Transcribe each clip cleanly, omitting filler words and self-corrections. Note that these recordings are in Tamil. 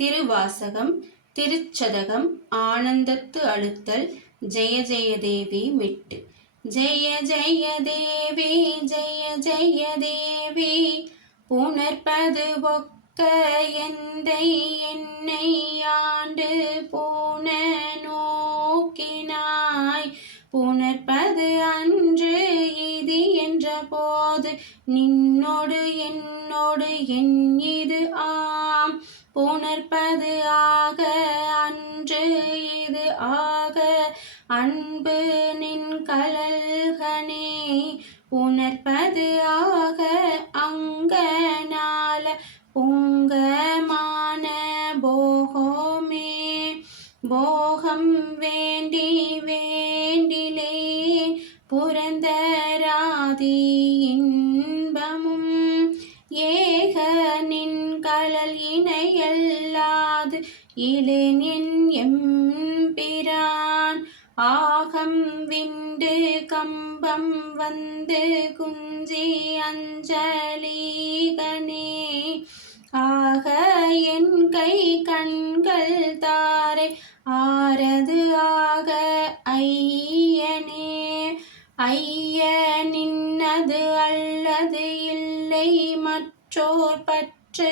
திருவாசகம் திருச்சதகம் ஆனந்தத்து அழுத்தல் ஜெய ஜெயதேவி மிட்டு. ஜெய ஜெயதேவி ஜெய ஜெயதேவி புணர்ப்பது ஒக்க எந்தை என்னை ஆண்டு பூன நோக்கினாய். புணர்ப்பது அன்று இது என்ற போது நின்னோடு என்னோடு என் இது ஆம். புணர்ப்பது ஆக அன்று இது ஆக அன்பு நின் கழல்கனே. உணர்ப்பது ஆக அங்கனால பொங்கமான போகமே. போகம் வேண்டி வேண்டிலேன் புரந்தராதி இன்பமும் ஏக நின் கழல் இணையல்லாது இளேன் என் எம்பிரான். ஆகம் விண்டு கம்பம் வந்து குஞ்சி அஞ்சலிகனே. ஆக என் கை கண்கள் தாரை ஆரது ஆக ஐயனே. ஐய நின்னது அல்லது இல்லை மற்றோர் பற்று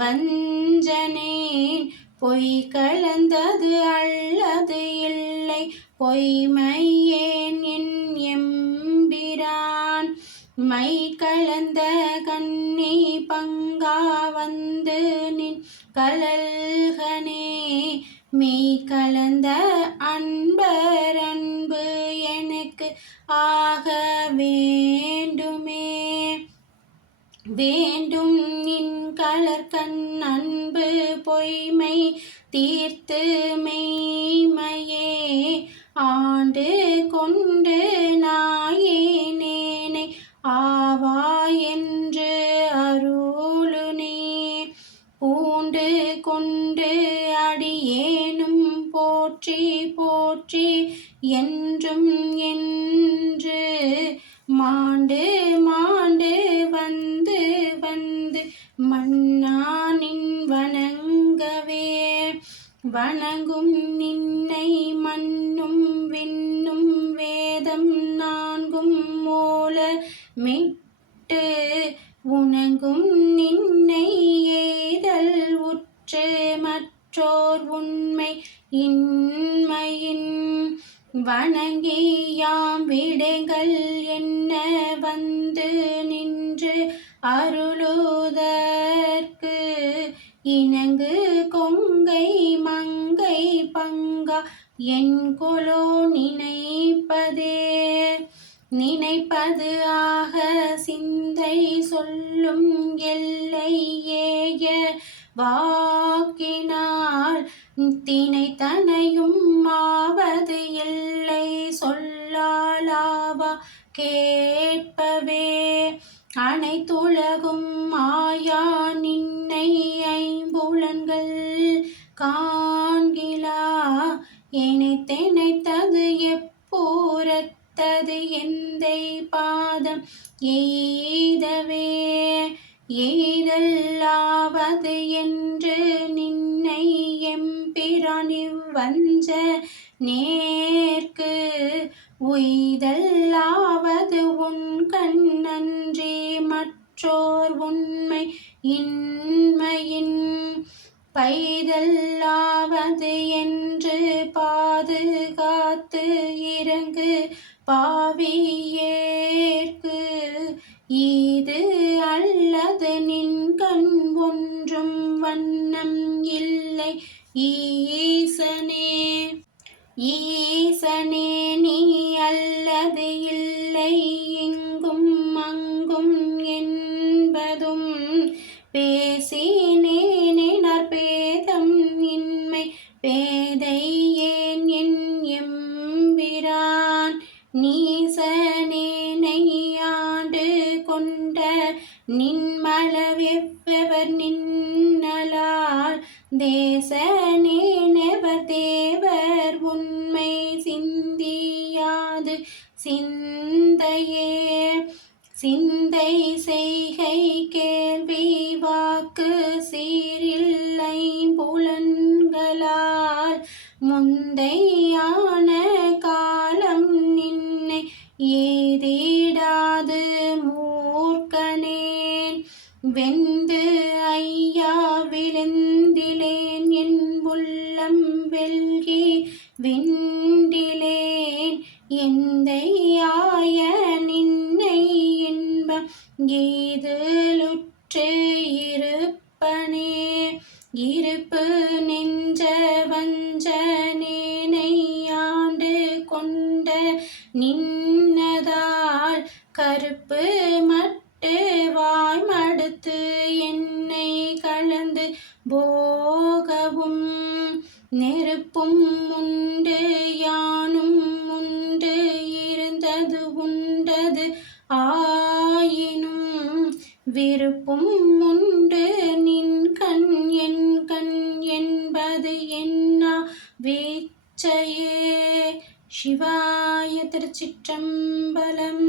வஞ்சனேன். பொய் கலந்தது அல்லது இல்லை பொய்மையேன் என் எம்பிரான். மை கலந்த கண்ணி பங்கா வந்து நின் கழல்கனே. மெய் கலந்த அன்பர் அன்பு எனக்கு ஆக வேண்டுமே. வேண்டும் நின் கழற்கண் அன்பு பொய்மை தீர்த்து மெய்மையே ஆண்டு கொண்டு நாயேனேனை ஆவா என்று அருளுனே. பூண்டு கொண்டு அடியேனும் போற்றி போற்றி என்றும் என்று மாண்டு மாண்டு வந்து வந்து மன்னானின் வணங்கவே. வணங்கும் நின்னை மண்ணும் விண்ணும் வேதம் நான்கும் மூல மிட்டு உணங்கும் நின்னை ஏதல் உற்று மற்றோர் உண்மை இன்மையின். வணங்கி யாம் விடைகள் என்ன வந்து நின்று அருளுதற்கு இணங்கு கொங்கை மங்கை பங்கா என் கொலோ நினைப்பதே. நினைப்பது ஆக சிந்தை சொல்லும் எல்லை ஏய வாக்கினால் தினைத்தனையும் ஆவது இல்லை சொல்லாலாவா கேட்பவே. அனைத்துலகும் மாயா நின்னை ஐம்புலன்கள் காண்கிலா எனைத்தெனைத்தது எப்பூரத்தது எந்தை பாதம் எய்தவே. எய்தல்லாவது என்று நின்னை எம்பிரான் இவ்வஞ்ச நேர்க்கு உய்தல்லாவது உன் கண் நன்றி மற்றோர் உண்மை இன்மையின். பைதல்லாவது என்று பாதுகாத்து இறங்கு பாவியேற்கு இது அல்லது நின் கண் ஒன்றும் வண்ணம் இல்லை ஈசனே. ஈசனே நீ அல்லது இல்லை இங்கும் அங்கும் என்பதும் பேசினேனார் பேதம் இன்மை பேதை ஏன் என் எம்பிரான். நீசனேனை ஆண்டு கொண்ட நின்மளவெவ்வவர் நின்னலால் தேசனேனெவர் தேவர் உண்மை சிந்தியாது சிந்தையே. சிந்த சிந்தை செய்கை கேள்வி வாக்கு சீரில்ல ஐம்புலன்களால் முந்தையான காலம் நின்னை ஏதிடாது மூர்க்கனேன் வெந்து ஐயா விழுந்திலேன் என் உள்ளம் வெல்கி வெண்டிலேன் எந்தையாய நின்னை இன்பம் ஏதலுற்று இருப்பனே இருப்பு நெஞ்ச வஞ்சனேனை ஆண்டு கொண்ட நின்னதால் கருப்பு மட்டு வாய் மடுத்து என்னை கலந்து போகவும் நெருப்பும் உண்டு யானும் உண்டு இருந்தது உண்டது ஆயினும் விருப்பும் உண்டு நின் கண் என் கண் என்பது என்னா வீச்சையே. சிவாய திருச்சிற்றம்பலம்.